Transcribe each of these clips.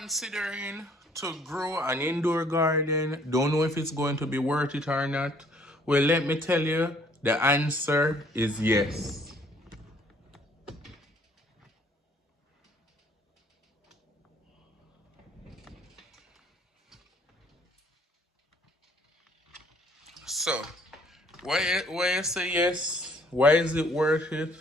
considering to grow an indoor garden, don't know if it's going to be worth it or not. Well, let me tell you, the answer is yes. So, why you say yes? Why is it worth it?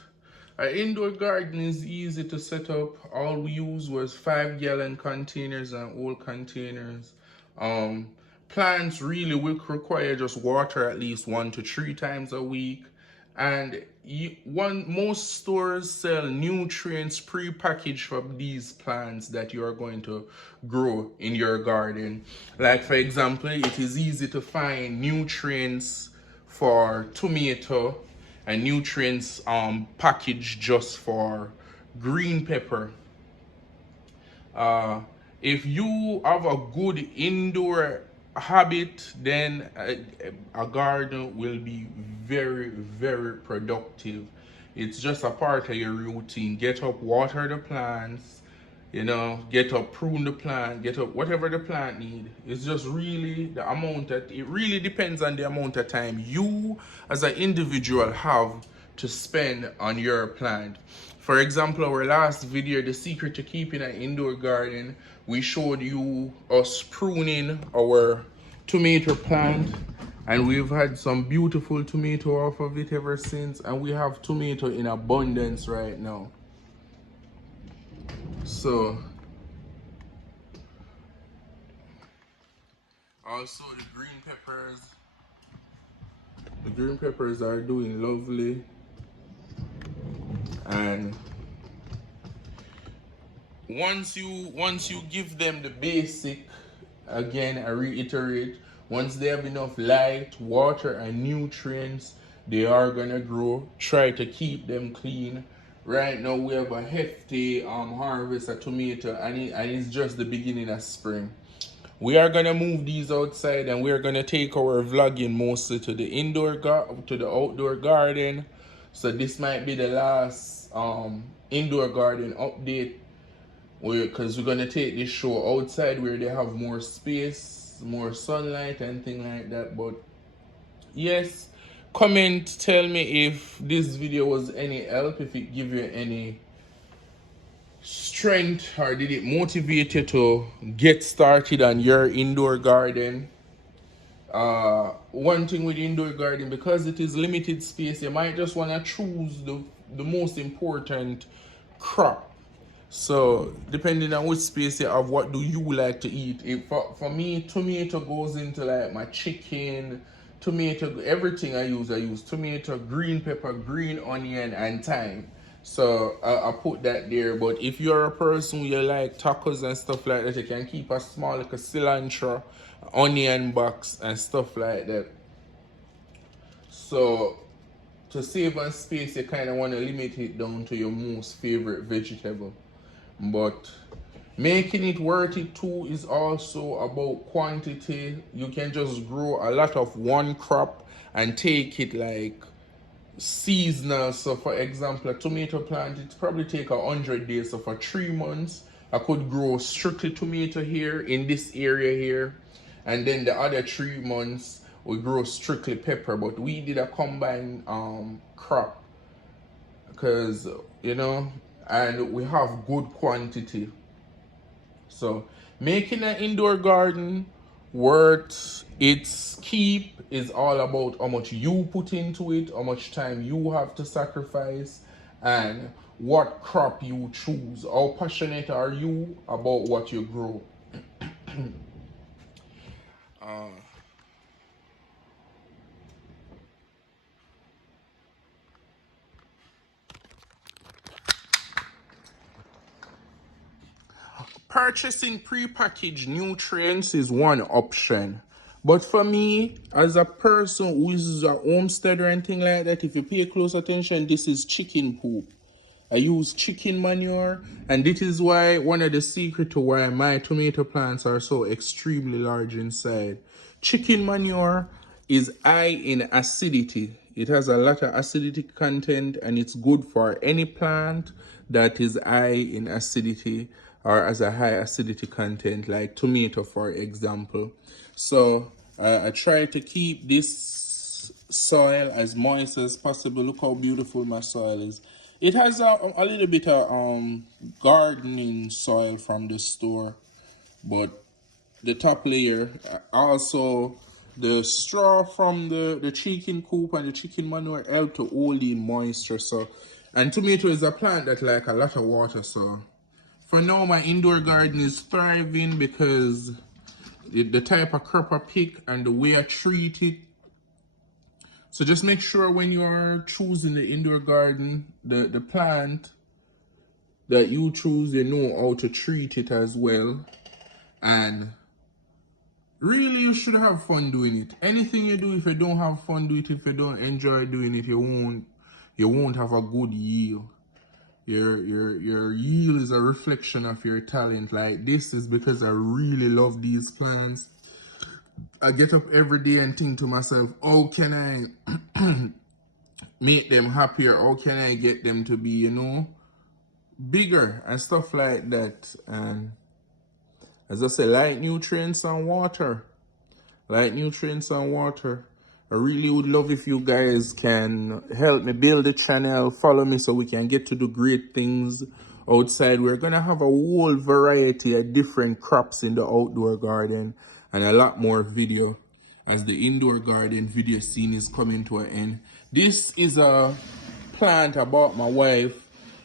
An indoor garden is easy to set up. All we used was 5 gallon containers and old containers. Um, Plants really will require just water at least 1 to 3 times a week. And most stores sell nutrients pre-packaged for these plants that you are going to grow in your garden. Like for example, it is easy to find nutrients for tomato and nutrients packaged just for green pepper. uh if you have a good indoor habit, then a garden will be very, very productive. It's just a part of your routine. Get up, water the plants, get up, prune the plant, get up, whatever the plant need. It's just really the amount that it really depends on the amount of time you as an individual have to spend on your plant. For example, our last video, the secret to keeping an indoor garden, we showed you us pruning our tomato plant, and we've had some beautiful tomato off of it ever since, and we have tomato in abundance right now. So also the green peppers are doing lovely. And once you give them the basic, again I reiterate, once they have enough light, water and nutrients, they are gonna grow. Try to keep them clean. Right now we have a hefty harvest of tomato, and it's just the beginning of spring. We are gonna move these outside, and we are gonna take our vlogging mostly to the outdoor garden. So this might be the last indoor garden update, because we're gonna take this show outside where they have more space, more sunlight and things like that. But yes, comment, tell me if this video was any help, if it give you any strength, or did it motivate you to get started on your indoor garden. One thing with indoor garden, because it is limited space, you might just want to choose the most important crop. So depending on which space you have, what do you like to eat? For me, tomato goes into like my chicken, tomato, everything I use tomato, green pepper, green onion and thyme. So I put that there. But if you're a person who you like tacos and stuff like that, you can keep a small like a cilantro, onion box and stuff like that. So to save on space, you kind of want to limit it down to your most favorite vegetable. But making it worth it too is also about quantity. You can just grow a lot of one crop and take it like seasonal. So for example, a tomato plant, it probably take 100 days. So for 3 months, I could grow strictly tomato here in this area here, and then the other 3 months we grow strictly pepper. But we did a combined crop, because and we have good quantity. So making an indoor garden worth its keep is all about how much you put into it, how much time you have to sacrifice, and what crop you choose. How passionate are you about what you grow? uh, Purchasing prepackaged nutrients is one option. But for me, as a person who is a homesteader and thing like that, if you pay close attention, this is chicken poop. I use chicken manure, and this is why one of the secret to why my tomato plants are so extremely large inside. Chicken manure is high in acidity. It has a lot of acidity content, and it's good for any plant that is high in acidity. or as a high acidity content, like tomato, for example. So I try to keep this soil as moist as possible. Look how beautiful my soil is. It has a little bit of gardening soil from the store, but the top layer, also the straw from the chicken coop and the chicken manure help to hold the moisture. So, and tomato is a plant that like a lot of water. So for now, my indoor garden is thriving because the type of crop I pick and the way I treat it. So just make sure when you are choosing the indoor garden, the plant that you choose, you know how to treat it as well. And really, you should have fun doing it. Anything you do, if you don't have fun do it, if you don't enjoy doing it, you won't have a good yield. Your yield is a reflection of your talent. Like, this is because I really love these plants. I get up every day and think to myself, how can I make them happier? How can I get them to be, you know, bigger and stuff like that? And as I say, light nutrients and water. Light nutrients and water. I really would love if you guys can help me build the channel, follow me so we can get to do great things outside. We're going to have a whole variety of different crops in the outdoor garden and a lot more video as the indoor garden video scene is coming to an end. This is a plant I bought my wife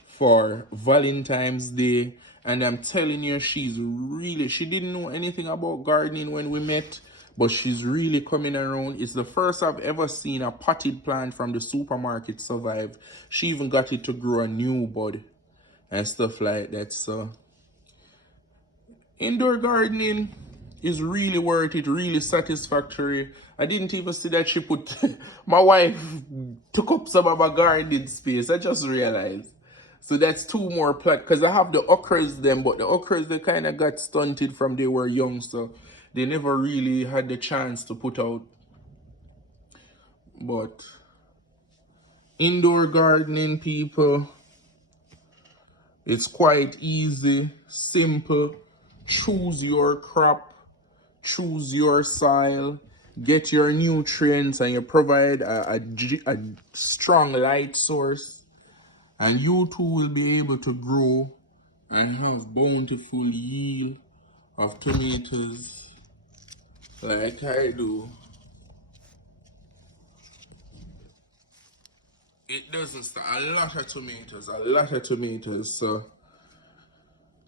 for Valentine's Day, and I'm telling you, she didn't know anything about gardening when we met, but she's really coming around. It's the first I've ever seen a potted plant from the supermarket survive. She even got it to grow a new bud and stuff like that. So indoor gardening is really worth it, really satisfactory. I didn't even see that she put my wife took up some of my garden space. I just realized. So that's two more plants, because I have the okras them, but the okras, they kind of got stunted from they were young, so they never really had the chance to put out. But indoor gardening, people, it's quite easy, simple. Choose your crop, choose your soil, get your nutrients, and you provide a strong light source, and you too will be able to grow and have bountiful yield of tomatoes like I do. It doesn't start. A lot of tomatoes. So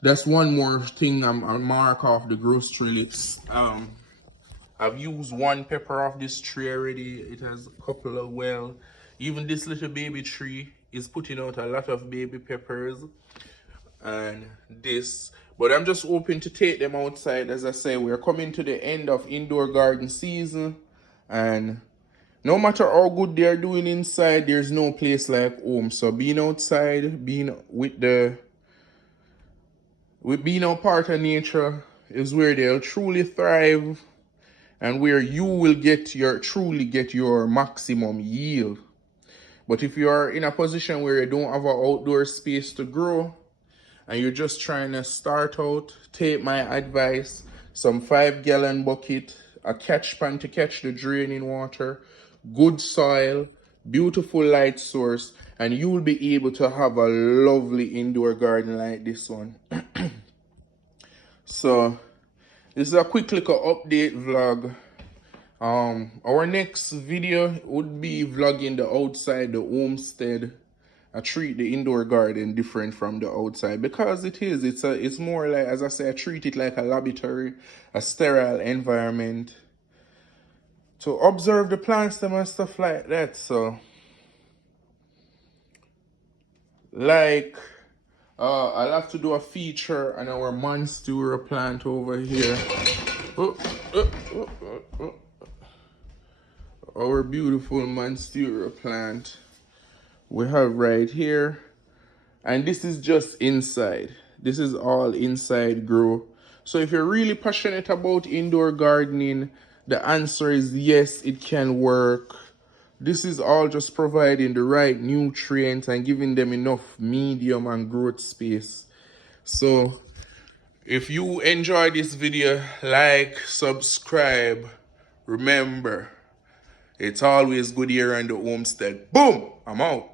that's one more thing I'll mark off the grocery list. I've used one pepper off this tree already. It has a couple of, well, even this little baby tree is putting out a lot of baby peppers. And this, but I'm just hoping to take them outside. As I say, we're coming to the end of indoor garden season, and no matter how good they're doing inside, there's no place like home. So being outside, being being a part of nature is where they'll truly thrive, and where you will truly get your maximum yield. But if you are in a position where you don't have an outdoor space to grow, and you're just trying to start out, take my advice: some 5-gallon bucket, a catch pan to catch the draining water, good soil, beautiful light source, and you will be able to have a lovely indoor garden like this one. So this is a quick little update vlog. Our next video would be vlogging the outside, the homestead. I treat the indoor garden different from the outside, because it's more like, as I say, I treat it like a laboratory, a sterile environment to observe the plants them and stuff like that. So like I'll have to do a feature on our monstera plant over here. Oh, oh, oh, oh, oh. Our beautiful monstera plant we have right here, and this is just inside. This is all inside grow. So if you're really passionate about indoor gardening, the answer is yes, it can work. This is all just providing the right nutrients and giving them enough medium and growth space. So If you enjoyed this video, like, subscribe. Remember, it's always good here on the homestead. Boom! I'm out.